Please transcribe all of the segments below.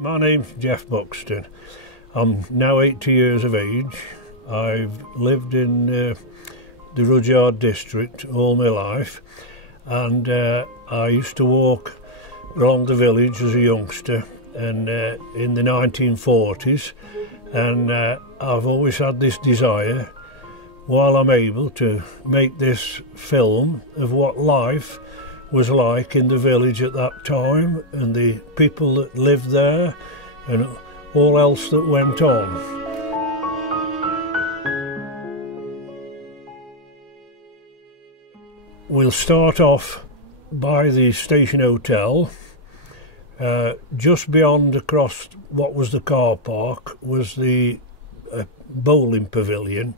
My name's Geoff Buxton. I'm now 80 years of age. I've lived in the Rudyard district all my life, and I used to walk along the village as a youngster and in the 1940s, and I've always had this desire, while I'm able, to make this film of what life was like in the village at that time and the people that lived there and all else that went on. We'll start off by the station hotel. Just beyond, across what was the car park, was the bowling pavilion,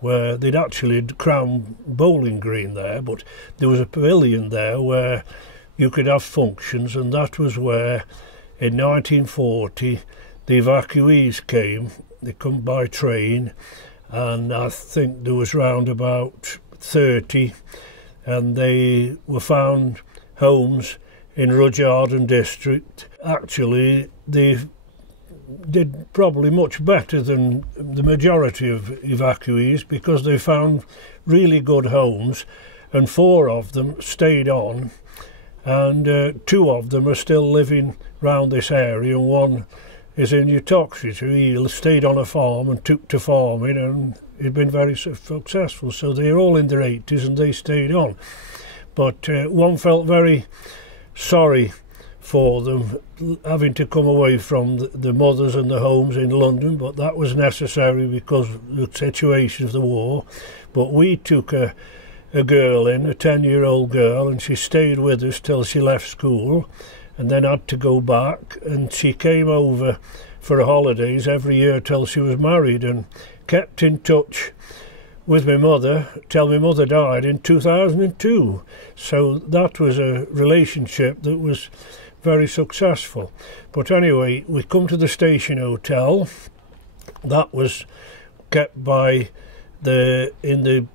where they'd actually crowned bowling green there, but there was a pavilion there where you could have functions, and that was where in 1940 the evacuees came. They come by train, and I think there was round about 30, and they were found homes in Rudyard and district. Actually, they did probably much better than the majority of evacuees, because they found really good homes, and 4 of them stayed on, and 2 of them are still living round this area, and 1 is in Uttoxeter. He stayed on a farm and took to farming, and he'd been very successful, so they're all in their 80s and they stayed on. But one felt very sorry for them having to come away from the mothers and the homes in London, but that was necessary because of the situation of the war. But we took a girl in, a 10-year-old girl, and she stayed with us till she left school and then had to go back, and she came over for holidays every year till she was married and kept in touch with my mother till my mother died in 2002. So that was a relationship that was very successful. But anyway, we come to the station hotel. That was kept by in the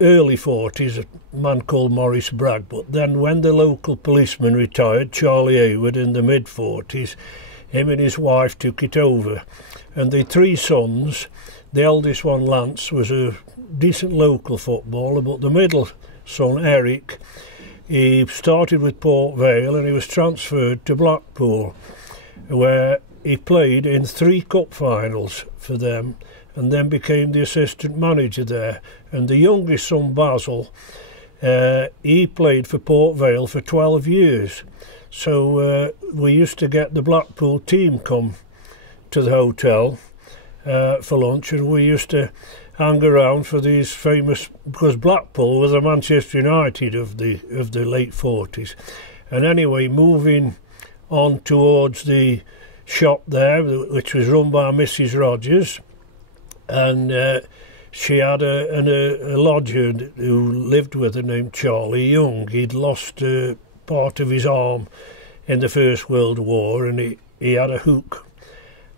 early 40s, a man called Maurice Bragg. But then when the local policeman retired, Charlie Hayward, in the mid-40s, him and his wife took it over. And the 3 sons, the eldest one, Lance, was a decent local footballer, but the middle son, Eric, he started with Port Vale and he was transferred to Blackpool, where he played in 3 cup finals for them and then became the assistant manager there. And the youngest son, Basil, he played for Port Vale for 12 years. So we used to get the Blackpool team come to the hotel for lunch, and we used to hang around for these famous, because Blackpool was the Manchester United of the late 40s. And anyway, moving on towards the shop there, which was run by Mrs. Rogers, and she had a lodger who lived with her named Charlie Young. He'd lost part of his arm in the First World War, and he had a hook,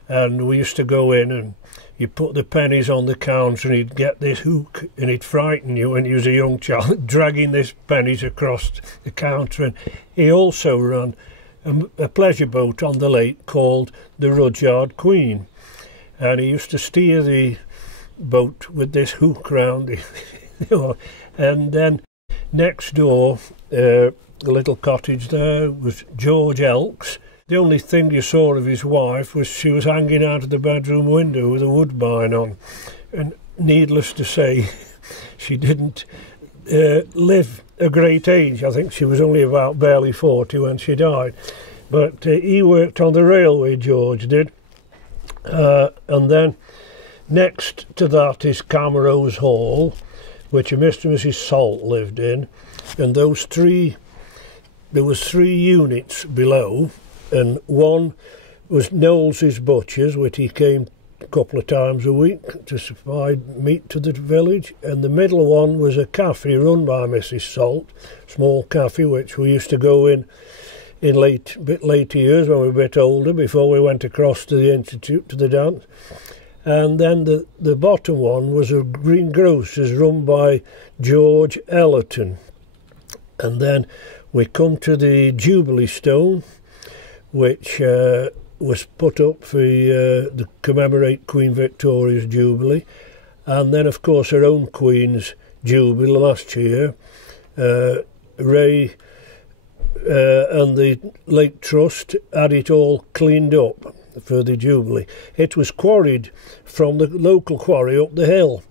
and we used to go in and he'd put the pennies on the counter and he'd get this hook and he'd frighten you when you was a young child, dragging these pennies across the counter. And he also ran a pleasure boat on the lake called the Rudyard Queen, and he used to steer the boat with this hook round and then next door, the little cottage there, was George Elks. The only thing you saw of his wife was she was hanging out of the bedroom window with a woodbine on. And needless to say, she didn't live a great age. I think she was only about barely 40 when she died. But he worked on the railway, George did. And then next to that is Camrose Hall, which Mr. and Mrs. Salt lived in. And there was 3 units below. And one was Knowles's Butchers, which he came a couple of times a week to supply meat to the village. And the middle one was a cafe run by Mrs. Salt, small cafe, which we used to go in bit later years when we were a bit older, before we went across to the Institute to the dance. And then the bottom one was a greengrocer's run by George Ellerton. And then we come to the Jubilee Stone, which was put up for to commemorate Queen Victoria's Jubilee, and then of course her own Queen's Jubilee last year. Ray and the Lake Trust had it all cleaned up for the Jubilee. It was quarried from the local quarry up the hill,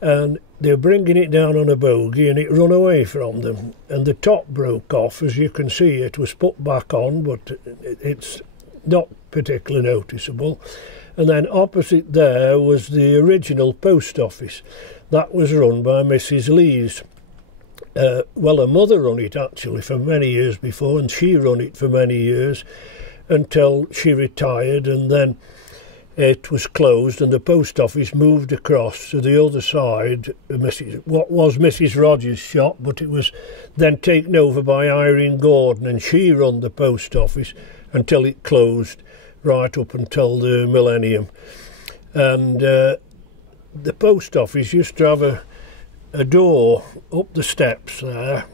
and they were bringing it down on a bogie, and it run away from them, and the top broke off. As you can see, it was put back on, but it's not particularly noticeable. And then opposite there was the original post office. That was run by Mrs. Lees. Well, her mother run it actually for many years before, and she run it for many years until she retired, and then it was closed and the post office moved across to the other side, what was Mrs. Rogers' shop, but it was then taken over by Irene Gordon, and she run the post office until it closed right up until the millennium. And the post office used to have a door up the steps there,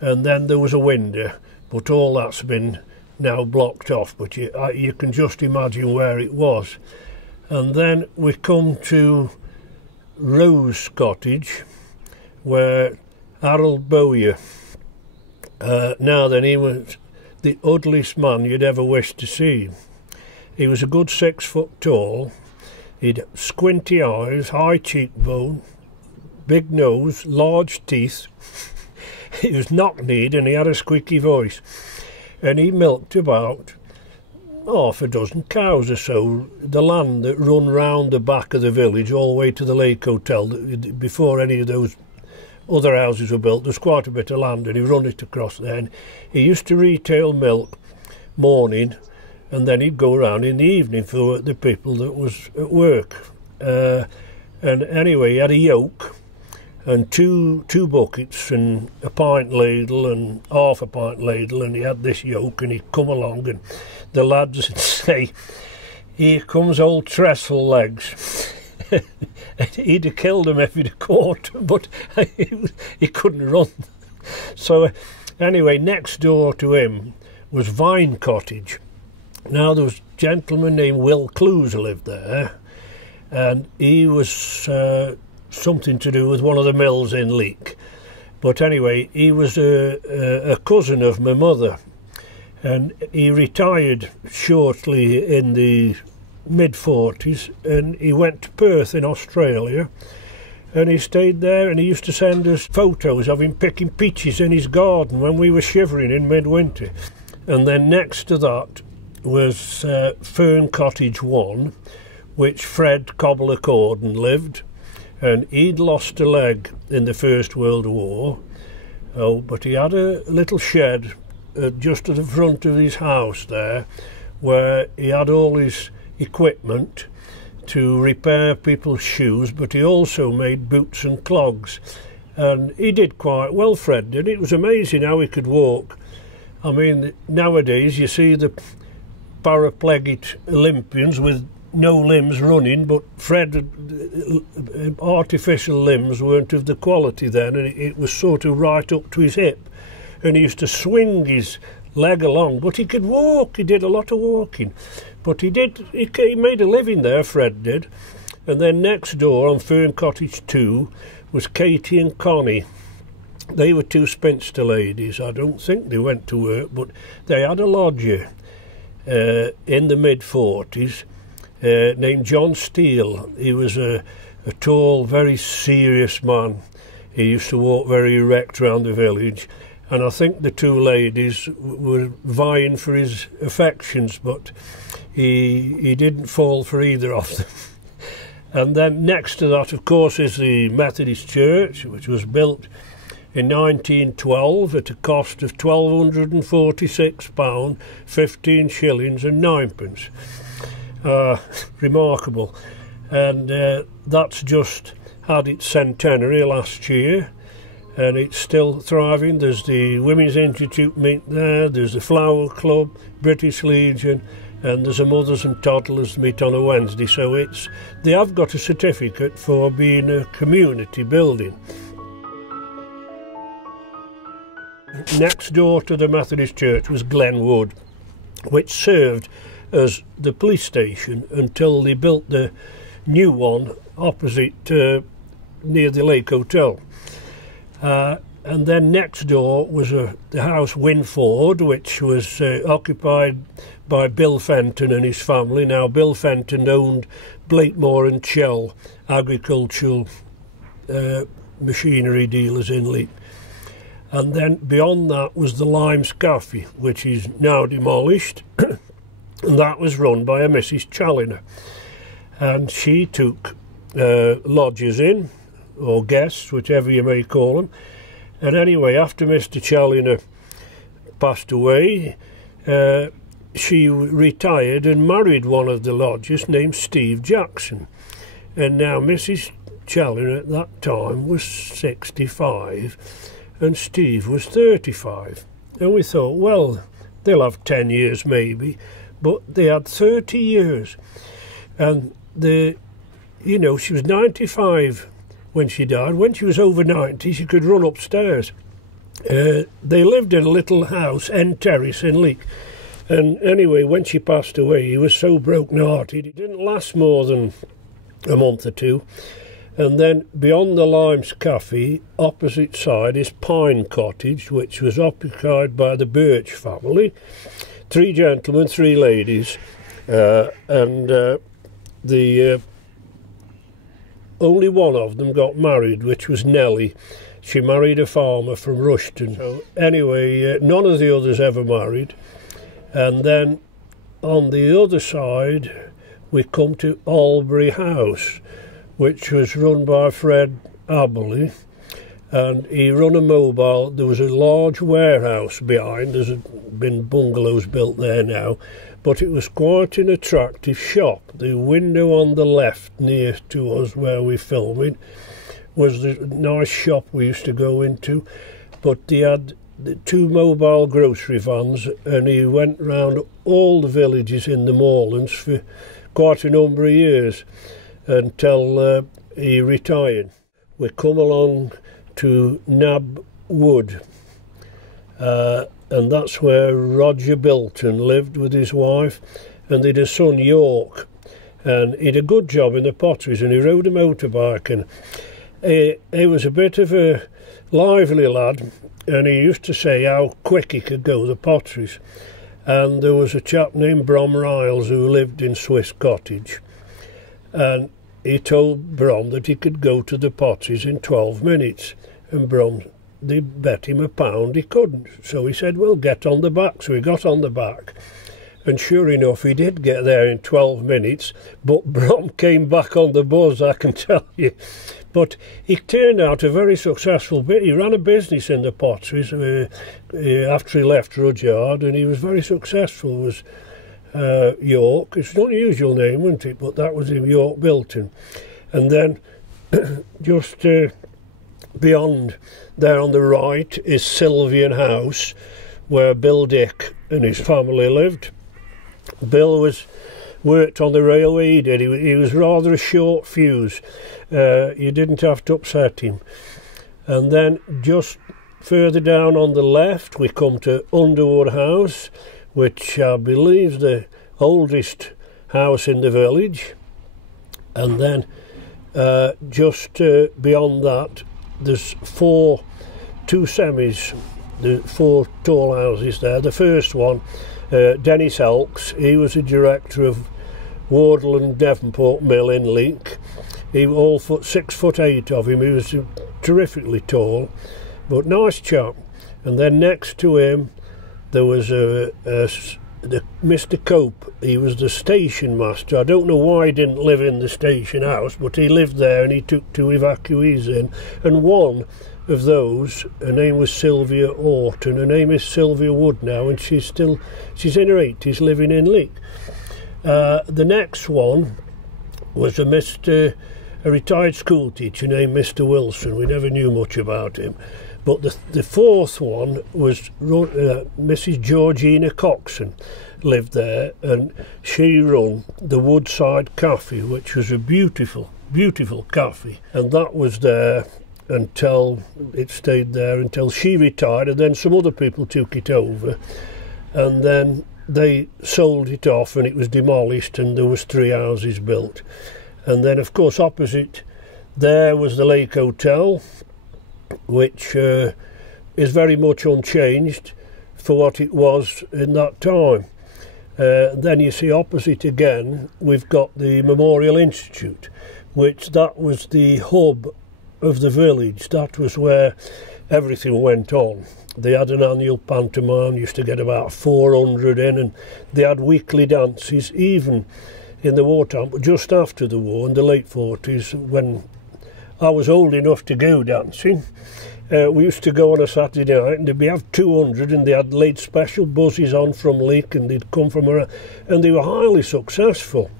and then there was a window, but all that's been now blocked off, but you can just imagine where it was. And then we come to Rose Cottage, where Harold Bowyer, now then, he was the ugliest man you'd ever wish to see. He was a good 6 foot tall, he'd squinty eyes, high cheekbone, big nose, large teeth. He was knock-kneed and he had a squeaky voice. And he milked about half a dozen cows or so. The land that run round the back of the village all the way to the Lake Hotel, before any of those other houses were built, there's quite a bit of land, and he run it across there. And he used to retail milk morning, and then he'd go around in the evening for the people that was at work. And anyway, he had a yoke and two buckets and a pint ladle and half a pint ladle, and he had this yoke, and he'd come along and the lads would say, "Here comes old Trestle Legs." He'd have killed him if he'd have caught him, but he couldn't run. So anyway, next door to him was Vine Cottage. Now there was a gentleman named Will Clues who lived there, and he was something to do with one of the mills in Leek. But anyway, he was a cousin of my mother, and he retired shortly in the mid-40s, and he went to Perth in Australia, and he stayed there, and he used to send us photos of him picking peaches in his garden when we were shivering in midwinter. And then next to that was Fern Cottage 1, which Fred Cobbler Corden lived, and he'd lost a leg in the First World War. Oh, but he had a little shed just at the front of his house there, where he had all his equipment to repair people's shoes, but he also made boots and clogs, and he did quite well, Fred did. It was amazing how he could walk. I mean, nowadays you see the paraplegic Olympians with no limbs running, but Fred, artificial limbs weren't of the quality then, and it was sort of right up to his hip, and he used to swing his leg along, but he could walk. He did a lot of walking, but he made a living there, Fred did. And then next door on Fern Cottage 2 was Katie and Connie. They were two spinster ladies. I don't think they went to work, but they had a lodger in the mid-40s named John Steele. He was a tall, very serious man. He used to walk very erect around the village, and I think the two ladies were vying for his affections, but he didn't fall for either of them. And then next to that, of course, is the Methodist Church, which was built in 1912 at a cost of £1,246, 15 shillings and 9pence. Remarkable. And that's just had its centenary last year, and it's still thriving. There's the Women's Institute meet there, there's the Flower Club, British Legion, and there's a mothers and toddlers meet on a Wednesday. So they have got a certificate for being a community building. Next door to the Methodist Church was Glenwood, which served as the police station until they built the new one opposite near the Lake Hotel. And then next door was the house Winford, which was occupied by Bill Fenton and his family. Now, Bill Fenton owned Blakemore and Chell agricultural machinery dealers in Leek. And then beyond that was the Limes Cafe, which is now demolished, and that was run by a Mrs. Challoner. And she took lodgers in, or guests, whichever you may call them. And anyway, after Mr. Challoner passed away, she retired and married one of the lodgers named Steve Jackson. And now Mrs. Challoner at that time was 65 and Steve was 35. And we thought, well, they'll have 10 years maybe, but they had 30 years. And she was 95 when she died. When she was over 90, she could run upstairs. They lived in a little house, End Terrace in Leek. And anyway, when she passed away, he was so broken-hearted. It didn't last more than a month or two. And then beyond the Limes Cafe, opposite side, is Pine Cottage, which was occupied by the Birch family. 3 gentlemen, 3 ladies. Only one of them got married, which was Nellie. She married a farmer from Rushton. So anyway, none of the others ever married. And then on the other side, we come to Albury House, which was run by Fred Aberley, and he run a mobile. There was a large warehouse behind. There's been bungalows built there now, but it was quite an attractive shop. The window on the left near to us where we filmed was the nice shop we used to go into, but they had the 2 mobile grocery vans, and he went round all the villages in the moorlands for quite a number of years until he retired. We come along to Nab Wood, and that's where Roger Bilton lived with his wife, and they had a son York, and he had a good job in the potteries, and he rode a motorbike, and he was a bit of a lively lad, and he used to say how quick he could go the potteries. And there was a chap named Brom Riles who lived in Swiss Cottage, and he told Brom that he could go to the potteries in 12 minutes, and Brom, they bet him £1 he couldn't. So he said, well, get on the back. So he got on the back, and sure enough, he did get there in 12 minutes, but Brom came back on the buzz, I can tell you. But he turned out a very successful bit. He ran a business in the potteries after he left Rudyard, and he was very successful. It was York. It's an unusual name, wasn't it? But that was him, York Bilton. And then just beyond there on the right is Sylvian House, where Bill Dick and his family lived. Bill worked on the railway, he did. He was rather a short fuse. You didn't have to upset him. And then just further down on the left, we come to Underwood House, which I believe is the oldest house in the village. And then just beyond that, there's 2 semis, the 4 tall houses there. The first one, Dennis Elks, he was a director of Wardle and Devonport Mill in Leek. He all 6'8" of him. He was terrifically tall, but nice chap. And then next to him there was Mr. Cope. He was the station master. I don't know why he didn't live in the station house, but he lived there, and he took 2 evacuees in. And one of those, her name was Sylvia Orton. Her name is Sylvia Wood now, and she's in her 80s living in Leek. The next one was a retired school teacher named Mr. Wilson. We never knew much about him. But the 4th one was Mrs. Georgina Coxon lived there, and she run the Woodside Cafe, which was a beautiful, beautiful cafe. And that was there until it stayed there until she retired, and then some other people took it over. And then they sold it off and it was demolished, and there was 3 houses built. And then, of course, opposite there was the Lake Hotel, which is very much unchanged for what it was in that time. Then you see opposite again, we've got the Memorial Institute, which that was the hub of the village. That was where everything went on. They had an annual pantomime, used to get about 400 in, and they had weekly dances, even in the wartime, but just after the war, in the late 40s, when I was old enough to go dancing. We used to go on a Saturday night, and they'd have 200, and they had laid special buses on from Leek, and they'd come from around, and they were highly successful.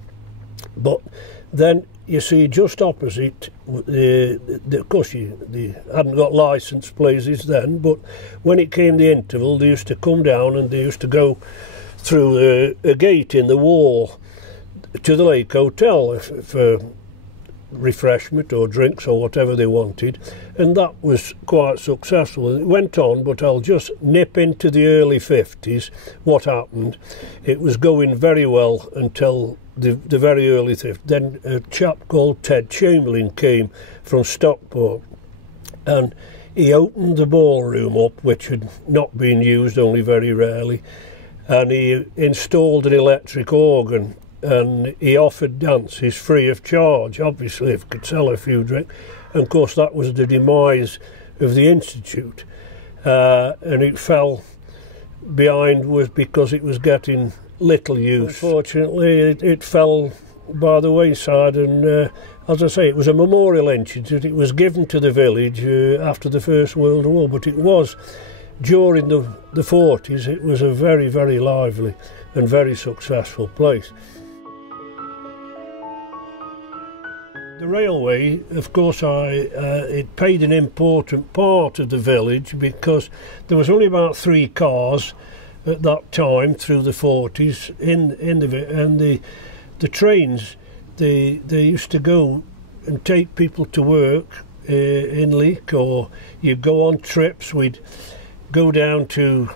But then you see just opposite, of course they hadn't got licence places then, but when it came the interval, they used to come down and they used to go through a gate in the wall to the Lake Hotel for refreshment or drinks or whatever they wanted, and that was quite successful. And it went on, but I'll just nip into the early 50s. What happened? It was going very well until the very early 50s. Then a chap called Ted Chamberlain came from Stockport, and he opened the ballroom up, which had not been used, only very rarely, and he installed an electric organ, and he offered dances free of charge, obviously, if he could sell a few drinks. And of course that was the demise of the Institute, and it fell behind was because it was getting little use. Unfortunately, it fell by the wayside, and as I say, it was a memorial institute. It was given to the village after the First World War, but it was, during the 40s, it was a very, very lively and very successful place. The railway, of course, it played an important part of the village, because there was only about 3 cars at that time through the 40s and the trains. They used to go and take people to work in Leek, or you'd go on trips. We'd go down to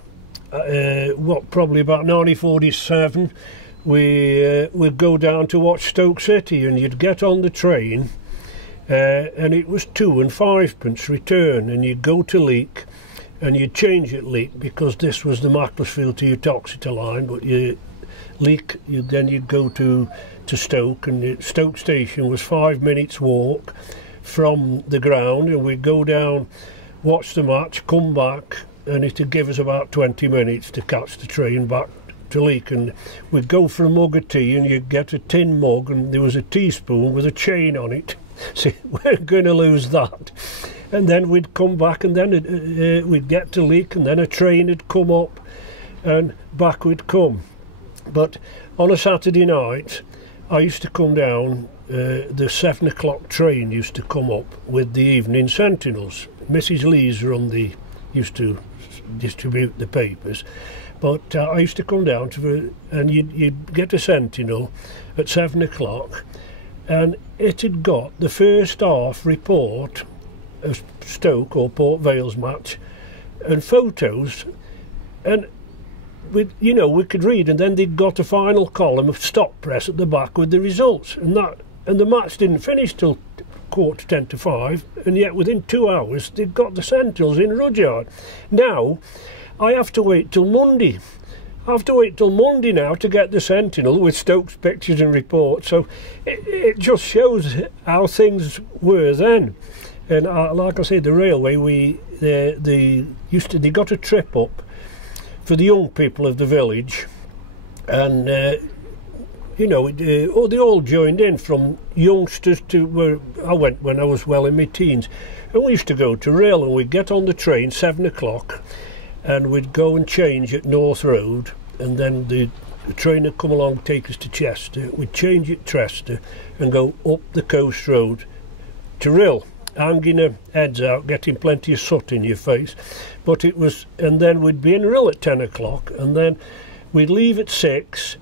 probably about 1947. We'd go down to watch Stoke City, and you'd get on the train, and it was 2 and 5 pence return, and you'd go to Leek, and you'd change at Leek, because this was the Macclesfield to Uttoxeter line, but then you'd go to Stoke, and Stoke station was 5 minutes walk from the ground, and we'd go down, watch the match, come back, and it'd give us about 20 minutes to catch the train back to Leek. And we'd go for a mug of tea, and you'd get a tin mug, and there was a teaspoon with a chain on it. So we're going to lose that. And then we'd come back, and then we'd get to Leek, and then a train had come up, and back we'd come. But on a Saturday night, I used to come down, the 7 o'clock train used to come up with the Evening Sentinels. Mrs. Lee's used to distribute the papers. But I used to come down and you'd get a Sentinel at 7 o'clock, and it had got the first half report of Stoke or Port Vale's match and photos, and we could read, and then they'd got a final column of stop press at the back with the results, and the match didn't finish till 4:45, and yet within 2 hours they'd got the Sentinels in Rudyard. Now I have to wait till Monday. I have to wait till Monday now to get the Sentinel with Stoke's pictures and reports. So it just shows how things were then. And like I say, the railway, they got a trip up for the young people of the village, and they all joined in, from youngsters to where I went when I was well in my teens. And we used to go to rail, and we'd get on the train 7 o'clock, and we'd go and change at North Road, and then the train would come along, take us to Chester. We'd change at Chester and go up the coast road to Rill, hanging our heads out, getting plenty of soot in your face. But it was, and then we'd be in Rill at 10 o'clock, and then we'd leave at 6,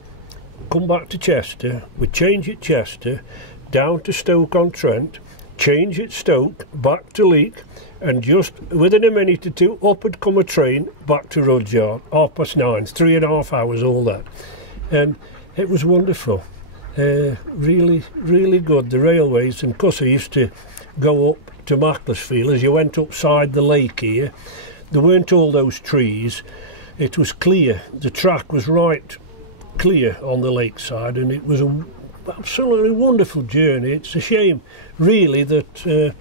come back to Chester, we'd change at Chester, down to Stoke-on-Trent, change at Stoke, back to Leek, and just within a minute or two, up had come a train back to Rudyard, 9:30, 3.5 hours, all that. And it was wonderful. Really, really good, the railways. And of course, I used to go up to Macclesfield as you went upside the lake here. There weren't all those trees. It was clear. The track was right clear on the lakeside, and it was a absolutely wonderful journey. It's a shame, really, that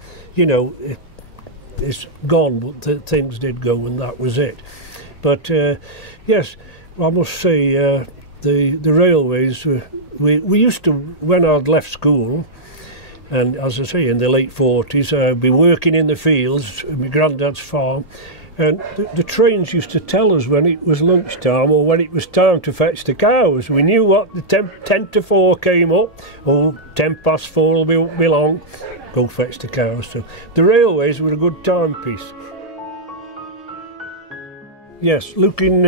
it's gone, but things did go, and that was it. But yes, I must say the railways. We used to, when I'd left school, and as I say, in the late 40s, I'd be working in the fields at my granddad's farm. And the trains used to tell us when it was lunchtime or when it was time to fetch the cows. We knew what the 10 to 4 came up. Oh, 10 past 4 will be long. Go fetch the cows. So the railways were a good timepiece. Yes, looking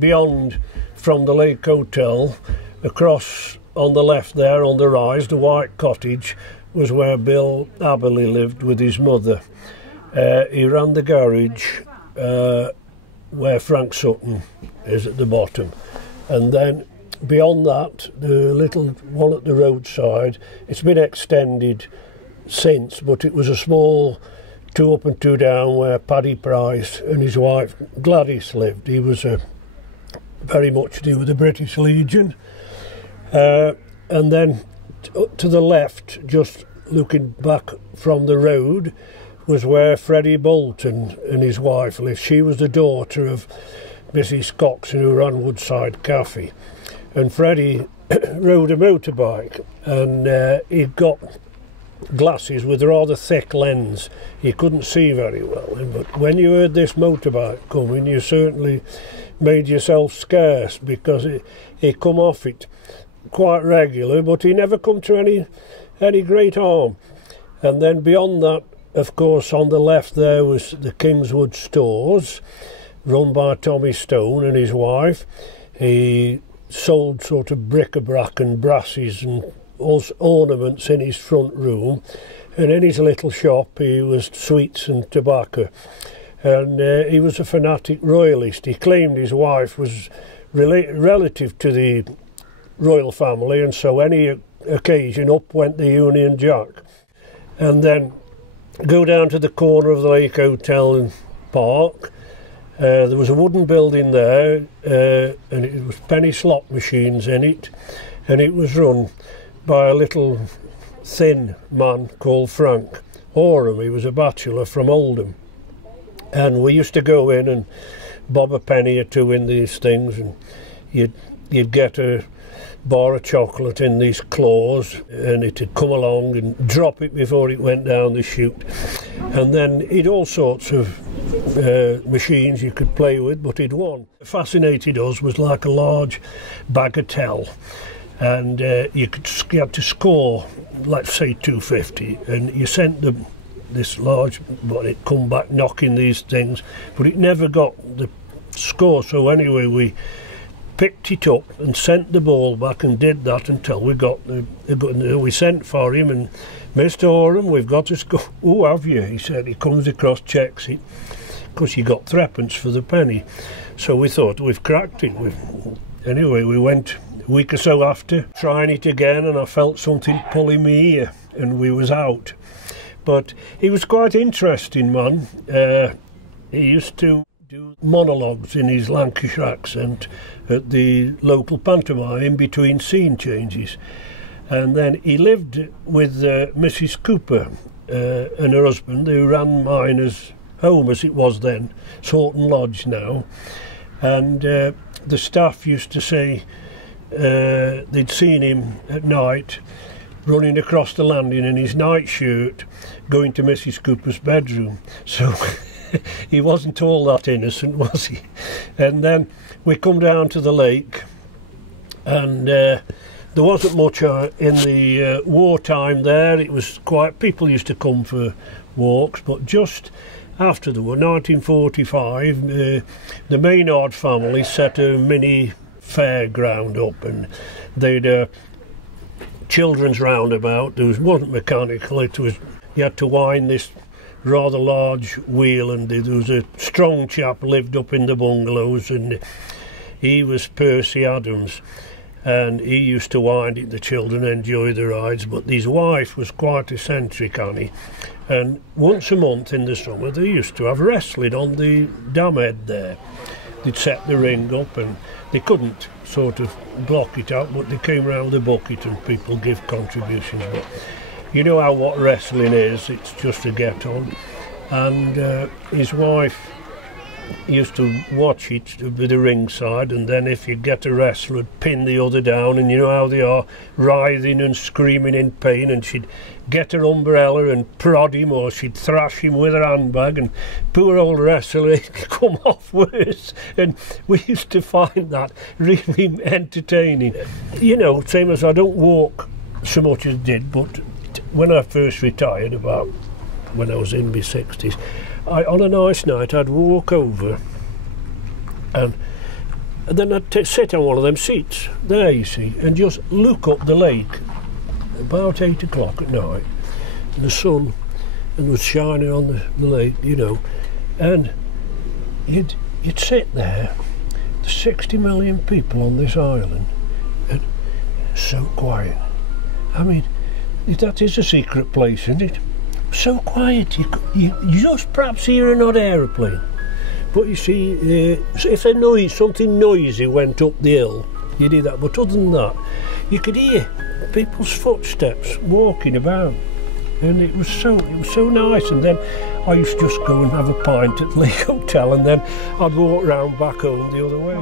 beyond from the Lake Hotel, across on the left there on the rise, the White Cottage, was where Bill Aberley lived with his mother. He ran the garage where Frank Sutton is at the bottom, and then beyond that, the little one at the roadside, it's been extended since, but it was a small 2 up and 2 down where Paddy Price and his wife Gladys lived. He was very much to do with the British Legion. And then to the left, just looking back from the road, was where Freddie Bolton and his wife lived. She was the daughter of Mrs. Coxon, who ran Woodside Cafe. And Freddie rode a motorbike, and he'd got glasses with a rather thick lens. He couldn't see very well. But when you heard this motorbike coming, you certainly made yourself scarce, because he come off it quite regular, but he never come to any great harm. And then beyond that, of course, on the left there was the Kingswood Stores, run by Tommy Stone and his wife. He sold sort of bric-a-brac and brasses and ornaments in his front room, and in his little shop he was sweets and tobacco. And he was a fanatic royalist. He claimed his wife was relative to the royal family, and so any occasion up went the Union Jack. And then go down to the corner of the Lake Hotel and Park. There was a wooden building there, and it was penny slot machines in it, and it was run by a little thin man called Frank Oram. He was a bachelor from Oldham, and we used to go in and bob a penny or two in these things, and you'd get a bar of chocolate in these claws, and it'd come along and drop it before it went down the chute. And then he'd all sorts of machines you could play with, but he'd won. What fascinated us was like a large bagatelle, and you had to score, let's say 250, and you sent them this large, but it come back knocking these things, but it never got the score. So anyway, we picked it up and sent the ball back, and did that until we got we sent for him, and Mr. Oram, we've got to score. Oh, have you? He said. He comes across, checks it, because he got threepence for the penny. So we thought, we've cracked it. Anyway, we went a week or so after, trying it again, and I felt something pulling me ear, and we was out. But he was quite interesting, man. He used to do monologues in his Lancashire accent at the local pantomime in between scene changes. And then he lived with Mrs. Cooper and her husband, who ran Miners' Home as it was then, Horton Lodge now. And the staff used to say they'd seen him at night running across the landing in his nightshirt going to Mrs. Cooper's bedroom. So he wasn't all that innocent, was he? And then we come down to the lake, and there wasn't much in the wartime there. It was quite, people used to come for walks, but just after the war, 1945, the Maynard family set a mini fairground up, and they'd children's roundabout. There wasn't mechanical, it was, you had to wind this rather large wheel, and there was a strong chap lived up in the bungalows, and he was Percy Adams, and he used to wind it. The children enjoyed the rides, but his wife was quite eccentric, Annie, and once a month in the summer they used to have wrestling on the dam head there. They'd set the ring up, and they couldn't sort of block it out, but they came round the bucket and people give contributions. But you know how what wrestling is, it's just a get on. And his wife used to watch it with the ringside, and then if you get a wrestler, pin the other down, and you know how they are, writhing and screaming in pain, and she'd get her umbrella and prod him, or she'd thrash him with her handbag, and poor old wrestler, he'd come off worse. And we used to find that really entertaining. You know, same as I don't walk so much as I did, but when I first retired, about when I was in my 60s, on a nice night I'd walk over and then I'd sit on one of them seats there, you see, and just look up the lake about 8 o'clock at night. The sun was shining on the lake, you know, and you'd sit there. There's 60 million people on this island, and so quiet. I mean, that is a secret place, isn't it? So quiet, you just perhaps hear an odd aeroplane. But you see, if something noisy went up the hill, you'd hear that. But other than that, you could hear people's footsteps walking about, and it was so nice. And then I used to just go and have a pint at the Lake Hotel, and then I'd walk round back home the other way.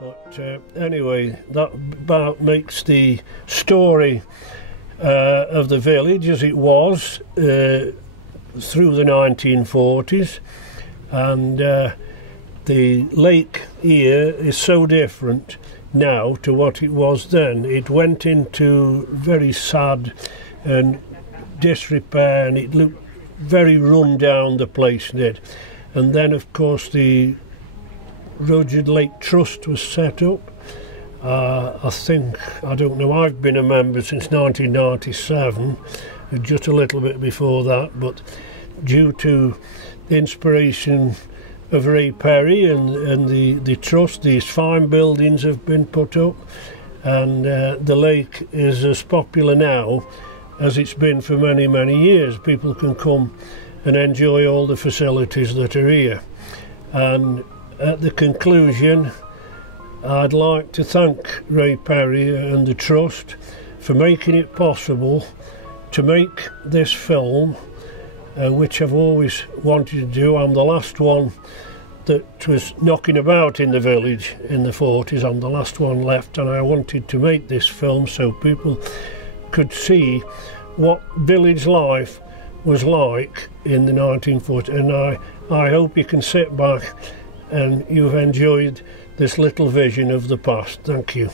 But anyway, that about makes the story of the village as it was through the 1940s, and the lake here is so different now to what it was then. It went into very sad and disrepair, and it looked very run down, the place did. And then of course the Rudyard Lake Trust was set up. I don't know, I've been a member since 1997, just a little bit before that, but due to the inspiration of Ray Perry and the trust, these fine buildings have been put up, and the lake is as popular now as it's been for many, many years. People can come and enjoy all the facilities that are here. And at the conclusion, I'd like to thank Ray Perry and the Trust for making it possible to make this film, which I've always wanted to do. I'm the last one that was knocking about in the village in the 40s. I'm the last one left, and I wanted to make this film so people could see what village life was like in the 1940s. And I hope you can sit back and you've enjoyed this little vision of the past. Thank you.